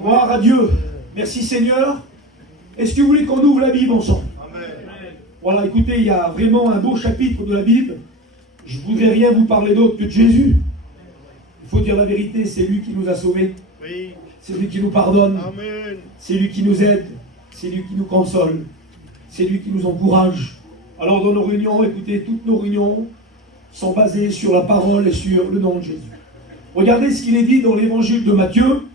Gloire à Dieu. Merci Seigneur. Est-ce que vous voulez qu'on ouvre la Bible ensemble? Amen. Voilà, écoutez, il y a vraiment un beau chapitre de la Bible. Je ne voudrais rien vous parler d'autre que de Jésus. Il faut dire la vérité, c'est lui qui nous a sauvés. Oui. C'est lui qui nous pardonne. Amen. C'est lui qui nous aide. C'est lui qui nous console. C'est lui qui nous encourage. Alors dans nos réunions, écoutez, toutes nos réunions sont basées sur la parole et sur le nom de Jésus. Regardez ce qu'il est dit dans l'évangile de Matthieu,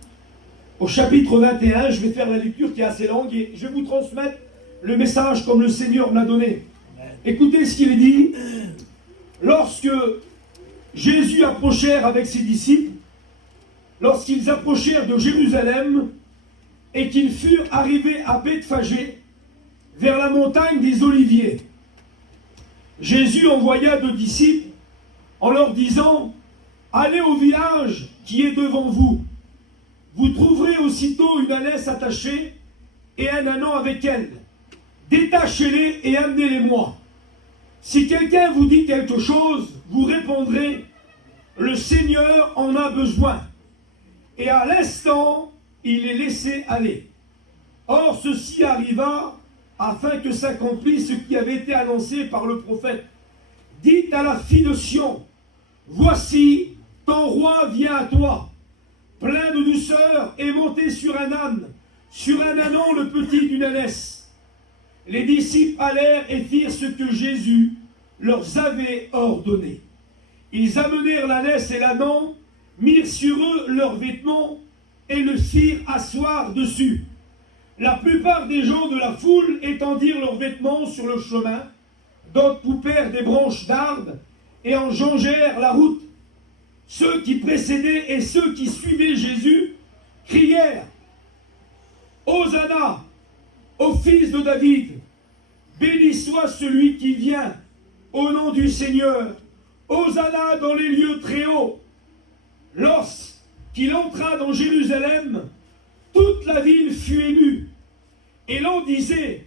au chapitre 21. Je vais faire la lecture qui est assez longue et je vais vous transmettre le message comme le Seigneur me l'a donné. Écoutez ce qu'il est dit. Lorsque Jésus approchèrent avec ses disciples, lorsqu'ils approchèrent de Jérusalem et qu'ils furent arrivés à Bethphagée, vers la montagne des Oliviers, Jésus envoya 2 disciples en leur disant: allez au village qui est devant vous. Vous trouverez aussitôt une ânesse attachée et un ânon avec elle. Détachez-les et amenez-les-moi. Si quelqu'un vous dit quelque chose, vous répondrez: le Seigneur en a besoin. Et à l'instant, il les laissait aller. Or, ceci arriva afin que s'accomplisse ce qui avait été annoncé par le prophète. Dites à la fille de Sion: voici, ton roi vient à toi, plein de douceur, et monté sur un âne, sur un ânon le petit d'une ânesse. Les disciples allèrent et firent ce que Jésus leur avait ordonné. Ils amenèrent l'ânesse et l'ânon, mirent sur eux leurs vêtements et le firent asseoir dessus. La plupart des gens de la foule étendirent leurs vêtements sur le chemin, d'autres coupèrent des branches d'arbre et en jonchèrent la route. Ceux qui précédaient et ceux qui suivaient Jésus crièrent: Hosanna au fils de David, béni soit celui qui vient au nom du Seigneur, Hosanna dans les lieux très hauts. Lorsqu'il entra dans Jérusalem, toute la ville fut émue, et l'on disait: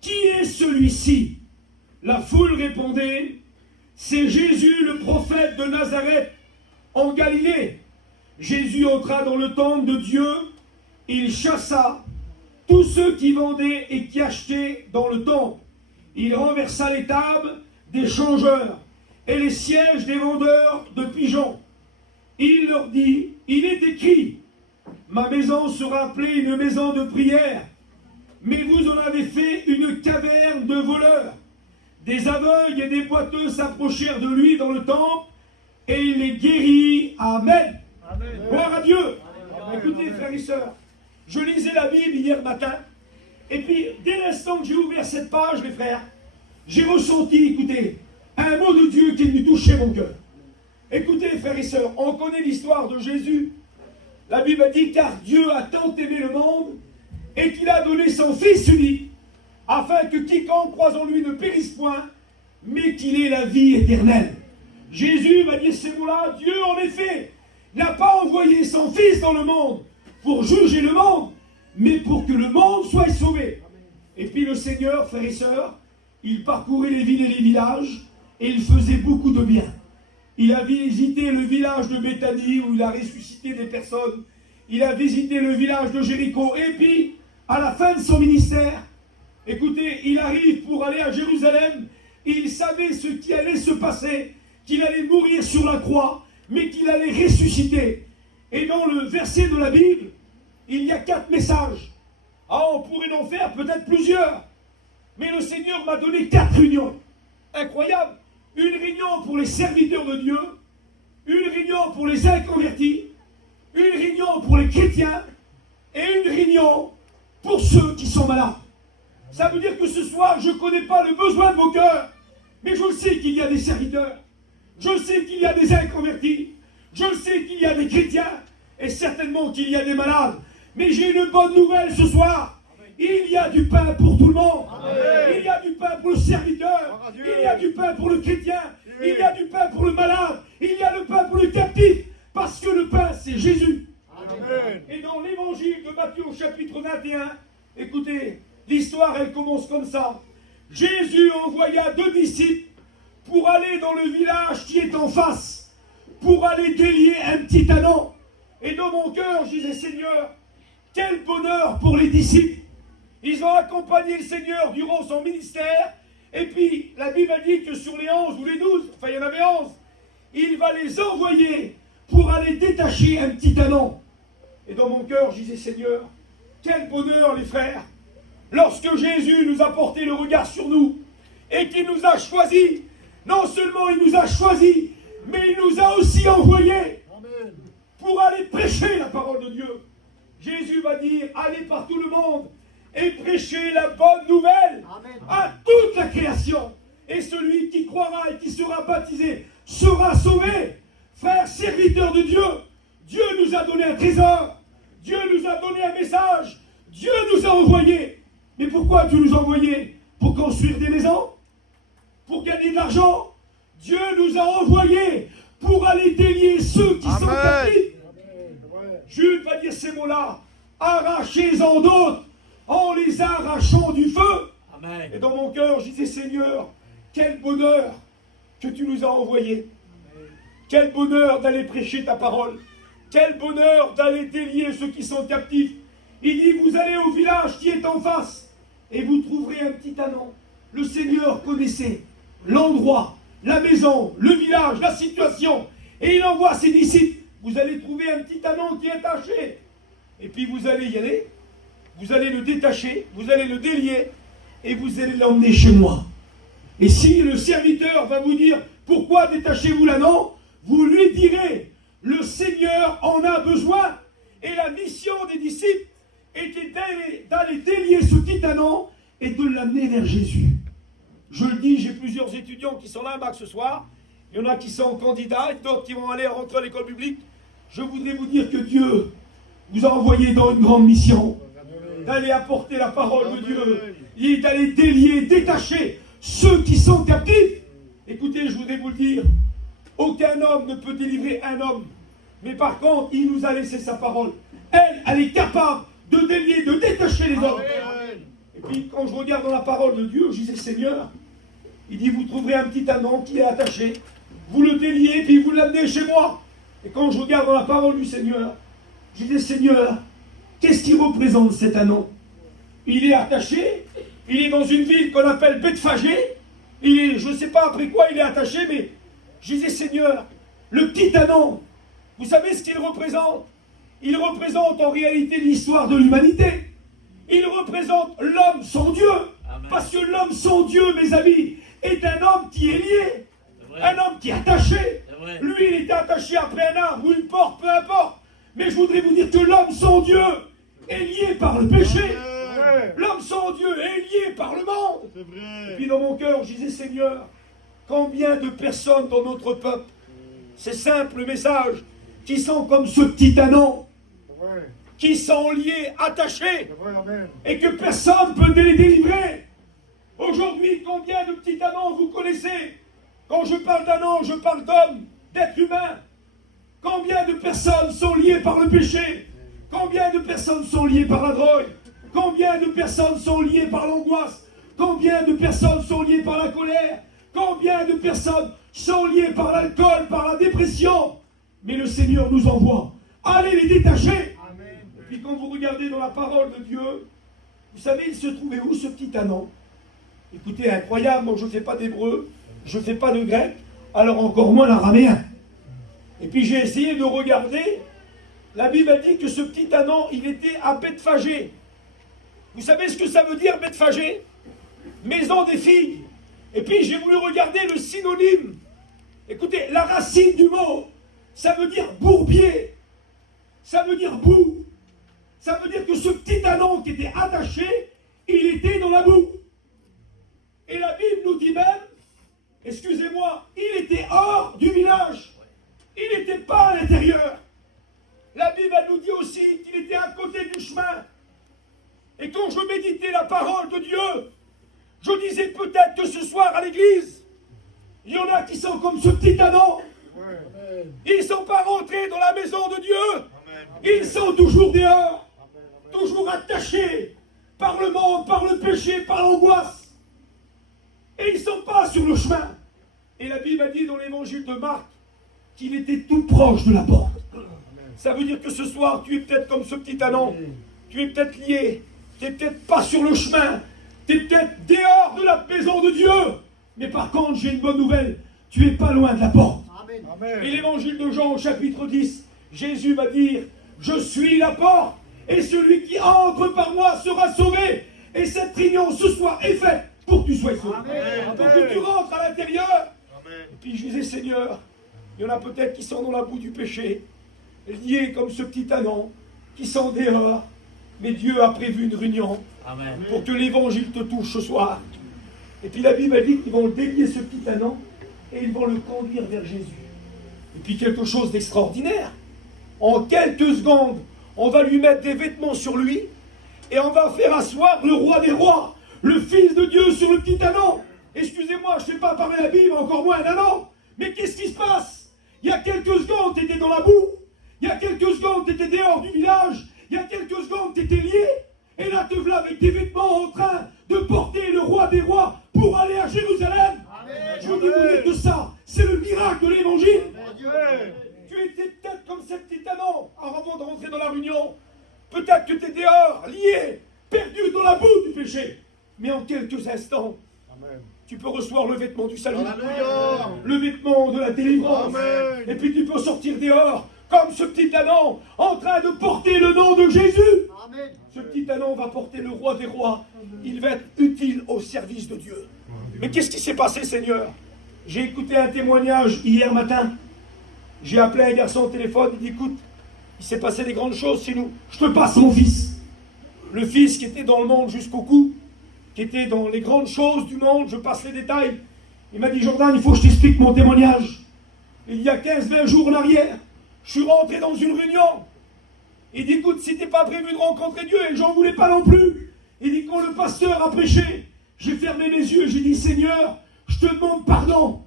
qui est celui-ci? La foule répondait: c'est Jésus, le prophète de Nazareth, en Galilée. Jésus entra dans le temple de Dieu, il chassa tous ceux qui vendaient et qui achetaient dans le temple. Il renversa les tables des changeurs et les sièges des vendeurs de pigeons. Il leur dit: il est écrit, ma maison sera appelée une maison de prière, mais vous en avez fait une caverne de voleurs. Des aveugles et des boiteux s'approchèrent de lui dans le temple, et il les guérit. Amen. Amen. Gloire à Dieu. Amen. Écoutez, frères et sœurs, je lisais la Bible hier matin, et puis dès l'instant que j'ai ouvert cette page, les frères, j'ai ressenti, écoutez, un mot de Dieu qui me touchait mon cœur. Écoutez, frères et sœurs, on connaît l'histoire de Jésus. La Bible a dit: car Dieu a tant aimé le monde, et qu'il a donné son Fils unique, afin que quiconque croise en lui ne périsse point, mais qu'il ait la vie éternelle. Jésus va dire ces mots-là: Dieu, en effet, n'a pas envoyé son Fils dans le monde pour juger le monde, mais pour que le monde soit sauvé. Et puis le Seigneur, frères et sœurs, il parcourait les villes et les villages, et il faisait beaucoup de bien. Il a visité le village de Béthanie, où il a ressuscité des personnes. Il a visité le village de Jéricho, et puis, à la fin de son ministère, écoutez, il arrive pour aller à Jérusalem, et il savait ce qui allait se passer, qu'il allait mourir sur la croix, mais qu'il allait ressusciter. Et dans le verset de la Bible, il y a 4 messages. Ah, on pourrait en faire peut-être plusieurs, mais le Seigneur m'a donné 4 réunions. Incroyable. Une réunion pour les serviteurs de Dieu, une réunion pour les inconvertis, une réunion pour les chrétiens, et une réunion pour ceux qui sont malades. Ça veut dire que ce soir, je ne connais pas le besoin de vos cœurs, mais je sais qu'il y a des serviteurs, je sais qu'il y a des inconvertis, je sais qu'il y a des chrétiens, et certainement qu'il y a des malades. Mais j'ai une bonne nouvelle ce soir. Il y a du pain pour tout le monde. Amen. Il y a du pain pour le serviteur. Il y a du pain pour le chrétien. Il y a du pain pour le malade. Il y a le pain pour le captif. Parce que le pain, c'est Jésus. Amen. Et dans l'évangile de Matthieu au chapitre 21, écoutez, l'histoire, elle commence comme ça. Jésus envoya 2 disciples pour aller dans le village qui est en face, pour aller délier un petit ânon. Et dans mon cœur, je disais: Seigneur, Quel bonheur pour les disciples. Ils ont accompagné le Seigneur durant son ministère. Et puis, la Bible a dit que sur les 11 ou les 12, enfin il y en avait 11, il va les envoyer pour aller détacher un petit anon. Et dans mon cœur, je disais, Seigneur, quel bonheur les frères, lorsque Jésus nous a porté le regard sur nous et qu'il nous a choisis. Non seulement il nous a choisis, mais il nous a aussi envoyés pour aller prêcher la parole de Dieu. Jésus va dire, allez par tout le monde et prêchez la bonne nouvelle à toute la création. Et celui qui croira et qui sera baptisé sera sauvé. Frères, serviteurs de Dieu, Dieu nous a donné un trésor. Dieu nous a donné un message. Dieu nous a envoyés. Mais pourquoi Dieu nous a envoyés? Pour construire des maisons? Pour gagner de l'argent? Dieu nous a envoyés pour aller délier ceux qui sont captifs. Jude va dire ces mots-là. Arrachez-en d'autres en les arrachant du feu. Amen. Et dans mon cœur, je disais, Seigneur, quel bonheur que tu nous as envoyés. Quel bonheur d'aller prêcher ta parole. Quel bonheur d'aller délier ceux qui sont captifs. Il dit, vous allez au village qui est en face et vous trouverez un petit anon. Le Seigneur connaissait l'endroit, la maison, le village, la situation. Et il envoie ses disciples. Vous allez trouver un petit anon qui est attaché. Et puis vous allez y aller. Vous allez le détacher. Vous allez le délier. Et vous allez l'emmener chez moi. Et si le serviteur va vous dire, pourquoi détachez-vous l'anon? Vous lui direz, le Seigneur en a besoin. Et la mission des disciples était d'aller délier ce petit anon et de l'amener vers Jésus. Je le dis, j'ai plusieurs étudiants qui sont là, Max, ce soir. Il y en a qui sont candidats et d'autres qui vont aller rentrer à l'école publique. Je voudrais vous dire que Dieu vous a envoyé dans une grande mission, d'aller apporter la parole de Dieu, et d'aller délier, détacher ceux qui sont captifs. Écoutez, je voudrais vous le dire, aucun homme ne peut délivrer un homme. Mais par contre, il nous a laissé sa parole. Elle est capable de délier, de détacher les hommes. Et puis, quand je regarde dans la parole de Dieu, je disais, Seigneur, il dit, vous trouverez un petit anon qui est attaché. Vous le déliez, puis vous l'amenez chez moi. Et quand je regarde dans la parole du Seigneur, je disais, Seigneur, qu'est-ce qui représente cet anon? Il est attaché, il est dans une ville qu'on appelle Bethphagée. Il est, je ne sais pas après quoi il est attaché, mais je disais, Seigneur, le petit anon, vous savez ce qu'il représente? Il représente en réalité l'histoire de l'humanité. Il représente l'homme sans Dieu. Amen. Parce que l'homme sans Dieu, mes amis, est un homme qui est lié. Un homme qui est attaché. Lui, il était attaché après un arbre ou une porte, peu importe. Mais je voudrais vous dire que l'homme sans Dieu est lié par le péché. L'homme sans Dieu est lié par le monde. Et puis dans mon cœur, je disais, Seigneur, combien de personnes dans notre peuple, ces simples messages, qui sont comme ce petit anon, qui sont liés, attachés, et que personne ne peut les délivrer. Aujourd'hui, combien de petits anons vous connaissez? Quand je parle d'anon, je parle d'hommes, d'êtres humains. Combien de personnes sont liées par le péché? Combien de personnes sont liées par la drogue? Combien de personnes sont liées par l'angoisse? Combien de personnes sont liées par la colère? Combien de personnes sont liées par l'alcool, par la dépression? Mais le Seigneur nous envoie. Allez les détacher. Amen. Et puis quand vous regardez dans la parole de Dieu, vous savez, il se trouvait où ce petit anon? Écoutez, incroyable, moi je ne fais pas d'hébreu, je ne fais pas de grec, alors encore moins l'araméen. Et puis j'ai essayé de regarder, la Bible a dit que ce petit anon, il était à Bethphagée. Vous savez ce que ça veut dire, Bethphagée? Maison des filles. Et puis j'ai voulu regarder le synonyme. Écoutez, la racine du mot, ça veut dire bourbier. Ça veut dire boue. Ça veut dire que ce petit anon qui était attaché, il était dans la boue. Et la Bible nous dit même, excusez-moi, il était hors du village. Il n'était pas à l'intérieur. La Bible nous dit aussi qu'il était à côté du chemin. Et quand je méditais la parole de Dieu, je disais peut-être que ce soir à l'église, il y en a qui sont comme ce petit anon. Ils ne sont pas rentrés dans la maison de Dieu. Ils sont toujours dehors, toujours attachés par le monde, par le péché, par l'angoisse. Et ils ne sont pas sur le chemin. Et la Bible a dit dans l'évangile de Marc qu'il était tout proche de la porte. Ça veut dire que ce soir, tu es peut-être comme ce petit anon. Tu es peut-être lié, tu n'es peut-être pas sur le chemin, tu es peut-être dehors de la maison de Dieu. Mais par contre, j'ai une bonne nouvelle, tu es pas loin de la porte. Amen. Et l'évangile de Jean au chapitre 10, Jésus va dire, je suis la porte, et celui qui entre par moi sera sauvé. Et cette réunion ce soir est faite pour que tu sois sauvé. Amen. Pour que tu rentres à l'intérieur. Et puis je disais, Seigneur, il y en a peut-être qui sont dans la boue du péché, liés comme ce petit ânon, qui sont dehors. Mais Dieu a prévu une réunion pour que l'évangile te touche ce soir. Et puis la Bible dit qu'ils vont délier ce petit ânon et ils vont le conduire vers Jésus. Et puis quelque chose d'extraordinaire. En quelques secondes, on va lui mettre des vêtements sur lui et on va faire asseoir le roi des rois, le Fils de Dieu sur le petit ânon. Excusez-moi, je ne sais pas parler la Bible, encore moins un ânon. Mais qu'est-ce qui se passe? Il y a quelques secondes, tu étais dans la boue. Il y a quelques secondes, tu étais dehors du village. Il y a quelques secondes, tu étais lié. Et là, te voilà avec tes vêtements en train de porter le roi des rois pour aller à Jérusalem. Je vous dis, vous êtes de ça. C'est le miracle de l'évangile. Tu étais peut-être comme cette petite ânon avant de rentrer dans la réunion. Peut-être que tu étais dehors, lié, perdu dans la boue du péché. Mais en quelques instants, tu peux recevoir le vêtement du salut, le vêtement de la délivrance. Amen. Et puis tu peux sortir dehors comme ce petit ânon en train de porter le nom de Jésus. Amen. Ce petit ânon va porter le roi des rois. Il va être utile au service de Dieu. Mais qu'est-ce qui s'est passé, Seigneur? J'ai écouté un témoignage hier matin. J'ai appelé un garçon au téléphone. Il dit, écoute, il s'est passé des grandes choses chez nous. Je te passe mon fils. Le fils qui était dans le monde jusqu'au cou, qui était dans les grandes choses du monde, je passe les détails. Il m'a dit, Jordan, il faut que je t'explique mon témoignage. Il y a 15-20 jours en arrière, je suis rentré dans une réunion. Il dit, écoute, si t'es pas prévu de rencontrer Dieu, et j'en voulais pas non plus. Il dit, quand le pasteur a prêché, j'ai fermé mes yeux et j'ai dit, Seigneur, je te demande pardon.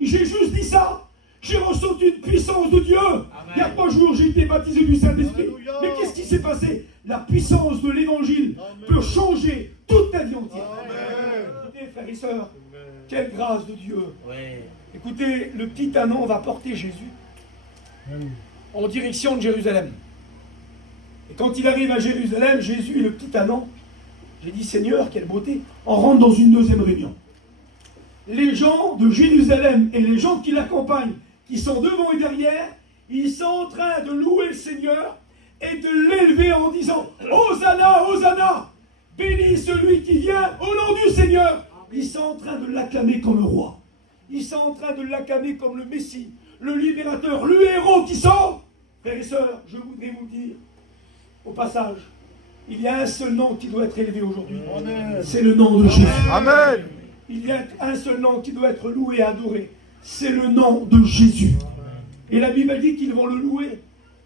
J'ai juste dit ça. J'ai ressenti une puissance de Dieu. Amen. Il y a 3 jours, j'ai été baptisé du Saint-Esprit. Mais qu'est-ce qui s'est passé? La puissance de l'évangile peut changer toute ta vie entière. Écoutez, frères et sœurs, quelle grâce de Dieu. Ouais. Écoutez, le petit ânon va porter Jésus en direction de Jérusalem. Et quand il arrive à Jérusalem, Jésus et le petit ânon, j'ai dit, Seigneur, quelle beauté, on rentre dans une deuxième réunion. Les gens de Jérusalem et les gens qui l'accompagnent, qui sont devant et derrière, ils sont en train de louer le Seigneur et de l'élever en disant, Hosanna, Hosanna, béni celui qui vient au nom du Seigneur. Ils sont en train de l'acclamer comme le roi. Ils sont en train de l'acclamer comme le Messie, le libérateur, le héros qui sort. Frères et sœurs, je voudrais vous dire, au passage, il y a un seul nom qui doit être élevé aujourd'hui. C'est le nom de Jésus. Amen. Il y a un seul nom qui doit être loué et adoré. C'est le nom de Jésus. Et la Bible dit qu'ils vont le louer.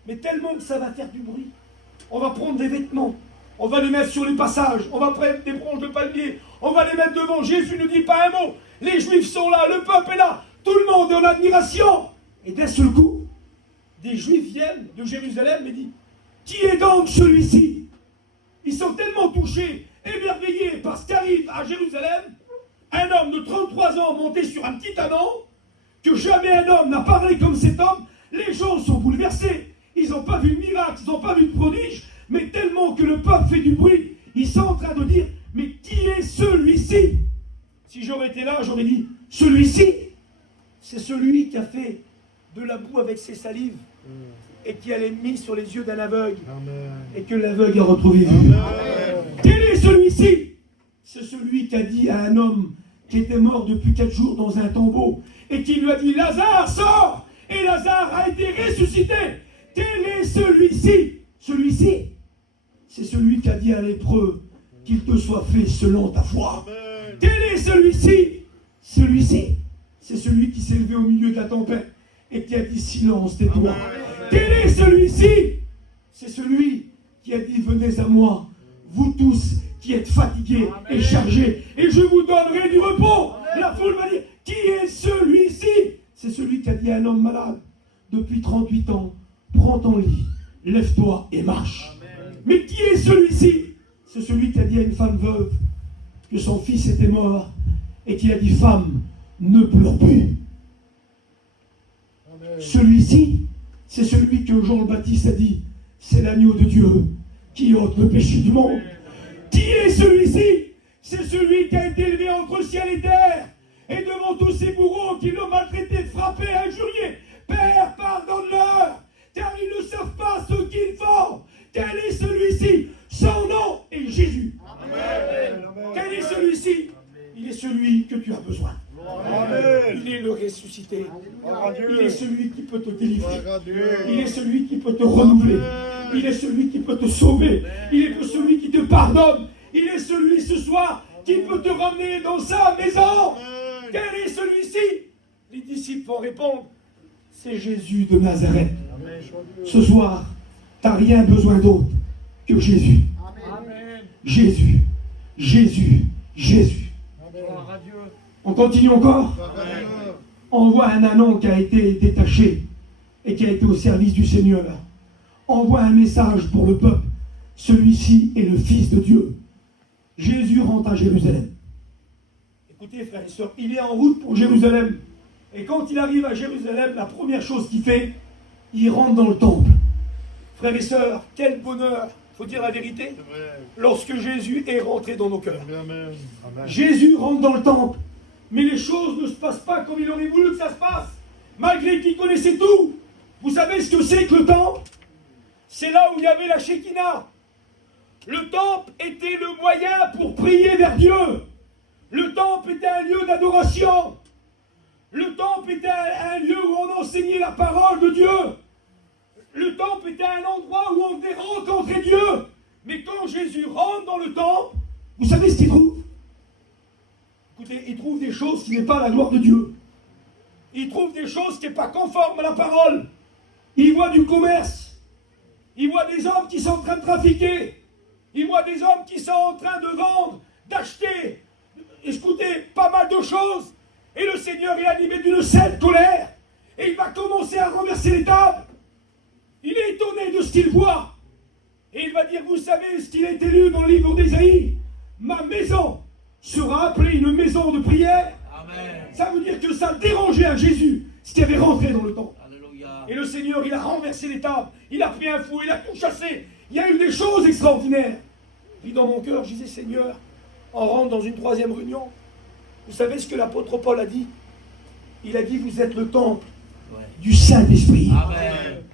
Mais tellement que ça va faire du bruit. On va prendre des vêtements. On va les mettre sur les passages. On va prendre des branches de palmier. On va les mettre devant. Jésus ne dit pas un mot. Les Juifs sont là. Le peuple est là. Tout le monde est en admiration. Et d'un seul coup, des Juifs viennent de Jérusalem et disent, qui est donc celui-ci? Ils sont tellement touchés, émerveillés par ce qui arrive à Jérusalem. Un homme de 33 ans monté sur un petit ânon, que jamais un homme n'a parlé comme cet homme. Les gens sont bouleversés. Ils n'ont pas vu de miracle, ils n'ont pas vu de prodige, mais tellement que le peuple fait du bruit, ils sont en train de dire, mais qui est celui-ci? Si j'aurais été là, j'aurais dit, celui-ci, c'est celui qui a fait de la boue avec ses salives et qui a les mis sur les yeux d'un aveugle. Amen. Et que l'aveugle a retrouvé vue. Quel est celui-ci? C'est celui qui a dit à un homme qui était mort depuis 4 jours dans un tombeau et qui lui a dit, Lazare, sors! Et Lazare a été ressuscité. Quel est celui-ci? Celui-ci, c'est celui qui a dit à lépreux, qu'il te soit fait selon ta foi. Amen. Quel est celui-ci? Celui-ci, c'est celui qui s'est levé au milieu de la tempête et qui a dit, silence, tais-toi. Quel est celui-ci? C'est celui qui a dit, venez à moi, vous tous qui êtes fatigués et chargés, et je vous donnerai du repos. Amen. La foule va dire, qui est celui-ci? C'est celui qui a dit à un homme malade, depuis 38 ans, prends ton lit, lève-toi et marche. Amen. Mais qui est celui-ci? C'est celui qui a dit à une femme veuve que son fils était mort, et qui a dit, femme, ne pleure plus. Amen. Celui-ci, c'est celui que Jean le Baptiste a dit, c'est l'agneau de Dieu qui ôte le péché du monde. Qui est celui-ci? C'est celui qui a été élevé entre ciel et terre. Et devant tous ces bourreaux qui l'ont maltraité, frappé, injurié, Père, pardonne-leur, car ils ne savent pas ce qu'ils font. Quel est celui-ci? Son nom est Jésus. Amen. Quel est celui-ci? Il est celui que tu as besoin. Amen. Il est le ressuscité. Il est celui qui peut te délivrer. Il est celui qui peut te renouveler. Il est celui qui peut te sauver. Il est celui qui te pardonne. Il est celui ce soir qui peut te ramener dans sa maison. Quel est celui-ci? Les disciples vont répondre, c'est Jésus de Nazareth. Ce soir, tu n'as rien besoin d'autre que Jésus. Amen. Jésus, Jésus, Jésus. On continue encore? Amen. On voit un anon qui a été détaché et qui a été au service du Seigneur. On voit un message pour le peuple. Celui-ci est le Fils de Dieu. Jésus rentre à Jérusalem. Écoutez, frères et sœurs, il est en route pour Jérusalem. Et quand il arrive à Jérusalem, la première chose qu'il fait, il rentre dans le temple. Frères et sœurs, quel bonheur, il faut dire la vérité, lorsque Jésus est rentré dans nos cœurs. Amen. Jésus rentre dans le temple, mais les choses ne se passent pas comme il aurait voulu que ça se passe, malgré qu'il connaissait tout. Vous savez ce que c'est que le temple? C'est là où il y avait la Shekinah. Le temple était le moyen pour prier vers Dieu. Le temple était un lieu d'adoration. Le temple était un lieu où on enseignait la parole de Dieu. Le temple était un endroit où on devait rencontrer Dieu. Mais quand Jésus rentre dans le temple, vous savez ce qu'il trouve? Écoutez, il trouve des choses qui n'est pas la gloire de Dieu. Il trouve des choses qui n'est pas conformes à la parole. Il voit du commerce. Il voit des hommes qui sont en train de trafiquer. Il voit des hommes qui sont en train de vendre, d'acheter, écoutez, pas mal de choses. Et le Seigneur est animé d'une sainte colère. Et il va commencer à renverser les tables. Il est étonné de ce qu'il voit. Et il va dire, vous savez ce qu'il a été lu dans le livre d'Ésaïe? Ma maison sera appelée une maison de prière. Amen. Ça veut dire que ça dérangeait à Jésus ce qui avait rentré dans le temple. Alléluia. Et le Seigneur, il a renversé les tables. Il a pris un fou, il a tout chassé. Il y a eu des choses extraordinaires. Puis dans mon cœur, je disais, Seigneur, on rentre dans une troisième réunion. Vous savez ce que l'apôtre Paul a dit? Il a dit, vous êtes le temple du Saint-Esprit. Amen.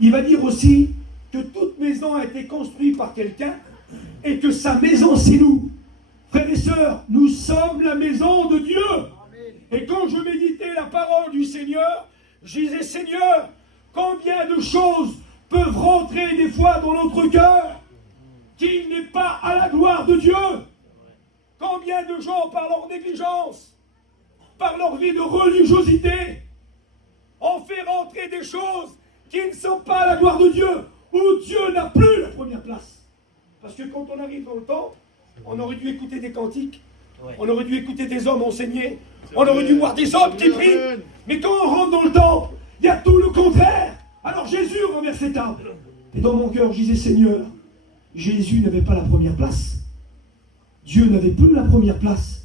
Il va dire aussi que toute maison a été construite par quelqu'un et que sa maison, c'est nous. Frères et sœurs, nous sommes la maison de Dieu. Amen. Et quand je méditais la parole du Seigneur, je disais, Seigneur, combien de choses peuvent rentrer des fois dans notre cœur qui n'est pas à la gloire de Dieu? Combien de gens, par leur négligence, par leur vie de religiosité, ont fait rentrer des choses qui ne sont pas à la gloire de Dieu, où Dieu n'a plus la première place. Parce que quand on arrive dans le temple, on aurait dû écouter des cantiques, on aurait dû écouter des hommes enseigner, on aurait dû voir des hommes qui prient. Mais quand on rentre dans le temple, il y a tout le contraire. Alors Jésus renverse les tables. Et dans mon cœur, je disais, Seigneur, Jésus n'avait pas la première place. Dieu n'avait plus la première place.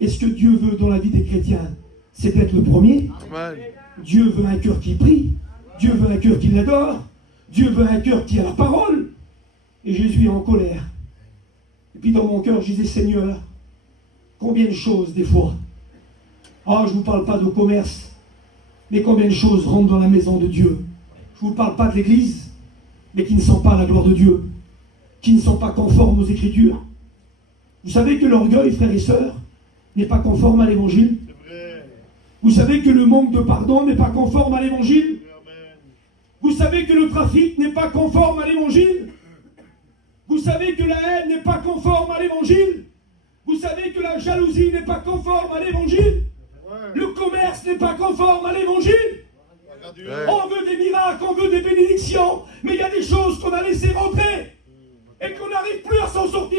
Et ce que Dieu veut dans la vie des chrétiens, c'est d'être le premier. Amen. Dieu veut un cœur qui prie. Dieu veut un cœur qui l'adore. Dieu veut un cœur qui a la parole. Et Jésus est en colère. Et puis dans mon cœur, je disais, Seigneur, combien de choses des fois. Ah, je ne vous parle pas de commerce, mais combien de choses rentrent dans la maison de Dieu. Je ne vous parle pas de l'église, mais qui ne sont pas à la gloire de Dieu, qui ne sont pas conformes aux Écritures. Vous savez que l'orgueil, frères et sœurs, n'est pas conforme à l'Évangile. Vous savez que le manque de pardon n'est pas conforme à l'Évangile. Vous savez que le trafic n'est pas conforme à l'Évangile. Vous savez que la haine n'est pas conforme à l'Évangile. Vous savez que la jalousie n'est pas conforme à l'Évangile. Le commerce n'est pas conforme à l'Évangile. On veut des miracles, on veut des bénédictions, mais il y a des choses qu'on a laissées rentrer et qu'on n'arrive plus à s'en sortir.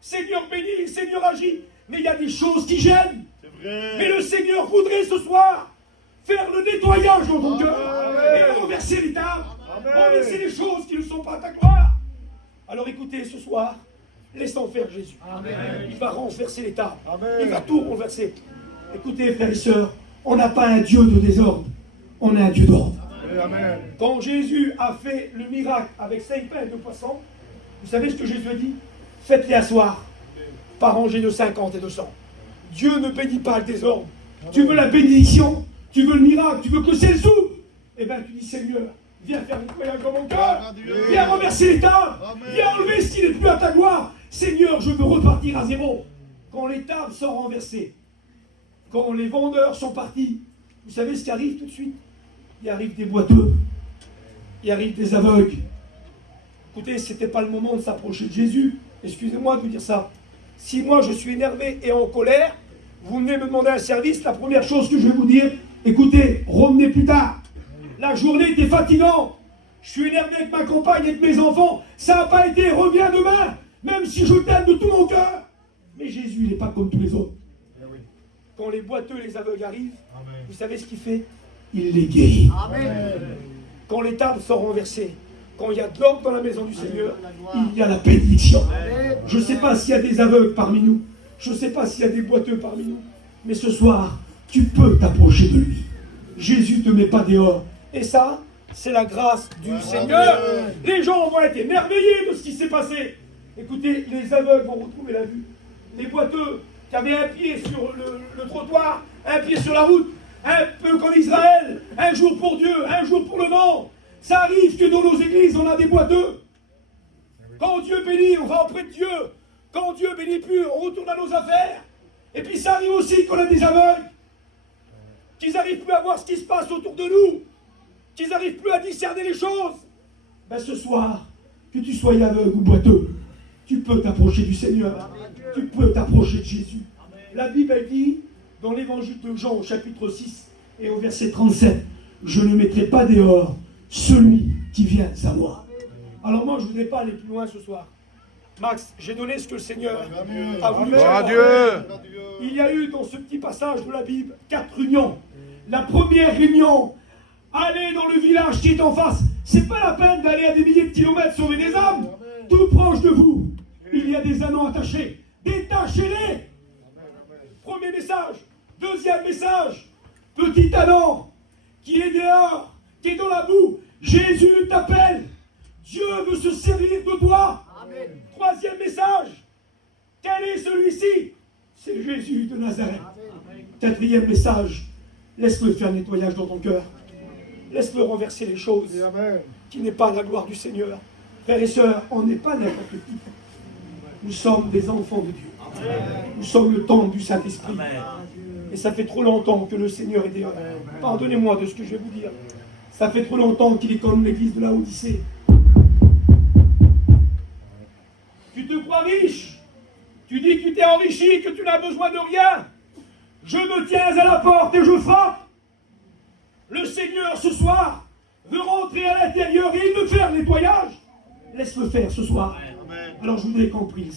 Seigneur bénit, Seigneur agit, mais il y a des choses qui gênent. Mais le Seigneur voudrait ce soir faire le nettoyage dans ton cœur et renverser les tables, renverser les choses qui ne sont pas à ta gloire. Alors écoutez, ce soir, laissons faire Jésus. Amen. Il va renverser les tables. Amen. Il va tout renverser. Écoutez, frères et sœurs, on n'a pas un Dieu de désordre, on a un Dieu d'ordre. Quand Jésus a fait le miracle avec 5 pains et 2 poissons, Vous savez ce que Jésus a dit? Faites-les asseoir par rangée de 50 et de 100. Dieu ne bénit pas le désordre. Tu veux la bénédiction, tu veux le miracle, tu veux que c'est le sou. Eh bien, tu dis, Seigneur, viens faire nettoyage dans mon cœur. Viens renverser les tables. Viens enlever ce qui n'est plus à ta gloire. Seigneur, je veux repartir à zéro. Quand les tables sont renversées, quand les vendeurs sont partis, vous savez ce qui arrive tout de suite? Il arrive des boiteux. Il arrive des aveugles. Écoutez, ce n'était pas le moment de s'approcher de Jésus. Excusez-moi de vous dire ça. Si moi je suis énervé et en colère, vous venez me demander un service, la première chose que je vais vous dire, écoutez, revenez plus tard. La journée était fatigante. Je suis énervé avec ma compagne et avec mes enfants. Ça n'a pas été, reviens demain, même si je t'aime de tout mon cœur. Mais Jésus, il n'est pas comme tous les autres. Quand les boiteux et les aveugles arrivent, vous savez ce qu'il fait? Il les guérit. Amen. Quand les tables sont renversées, quand il y a de l'ordre dans la maison du Seigneur, il y a la bénédiction. Je ne sais pas s'il y a des aveugles parmi nous. Je ne sais pas s'il y a des boiteux parmi nous. Mais ce soir, tu peux t'approcher de lui. Jésus ne te met pas dehors. Et ça, c'est la grâce du Seigneur. Les gens vont être émerveillés de ce qui s'est passé. Écoutez, les aveugles vont retrouver la vue. Les boiteux qui avaient un pied sur le trottoir, un pied sur la route, un peu comme Israël, un jour pour Dieu, un jour pour le monde. Ça arrive que dans nos églises, on a des boiteux. Quand Dieu bénit, on va auprès de Dieu. Quand Dieu bénit plus, on retourne à nos affaires. Et puis ça arrive aussi qu'on a des aveugles, qu'ils n'arrivent plus à voir ce qui se passe autour de nous, qu'ils n'arrivent plus à discerner les choses. Ben ce soir, que tu sois aveugle ou boiteux, tu peux t'approcher du Seigneur. Tu peux t'approcher de Jésus. La Bible, elle dit, dans l'évangile de Jean, au chapitre 6 et au verset 37, « Je ne mettrai pas dehors celui qui vient à moi. » Alors moi, je ne voudrais pas aller plus loin ce soir. Max, j'ai donné ce que le Seigneur a voulu. Il y a eu dans ce petit passage de la Bible 4 réunions. La première réunion, aller dans le village qui est en face. C'est pas la peine d'aller à des milliers de kilomètres sauver des âmes. Tout proche de vous, il y a des anneaux attachés. Détachez-les. Premier message. Deuxième message. Petit anneau qui est dehors, qui est dans la boue. Jésus t'appelle. Dieu veut se servir de toi. Amen. Troisième message. Quel est celui-ci? C'est Jésus de Nazareth. Amen. Quatrième message. Laisse-le faire nettoyage dans ton cœur. Laisse-le renverser les choses qui n'est pas la gloire du Seigneur. Frères et sœurs, on n'est pas n'importe qui. Nous sommes des enfants de Dieu. Amen. Nous sommes le temple du Saint-Esprit. Et ça fait trop longtemps que le Seigneur est dehors. Pardonnez-moi de ce que je vais vous dire. Ça fait trop longtemps qu'il est comme l'église de la Odyssée. Tu te crois riche. Tu dis que tu t'es enrichi, que tu n'as besoin de rien. Je me tiens à la porte et je frappe. Le Seigneur ce soir veut rentrer à l'intérieur et il veut faire le nettoyage. Laisse-le faire ce soir. Alors je voudrais qu'on prie.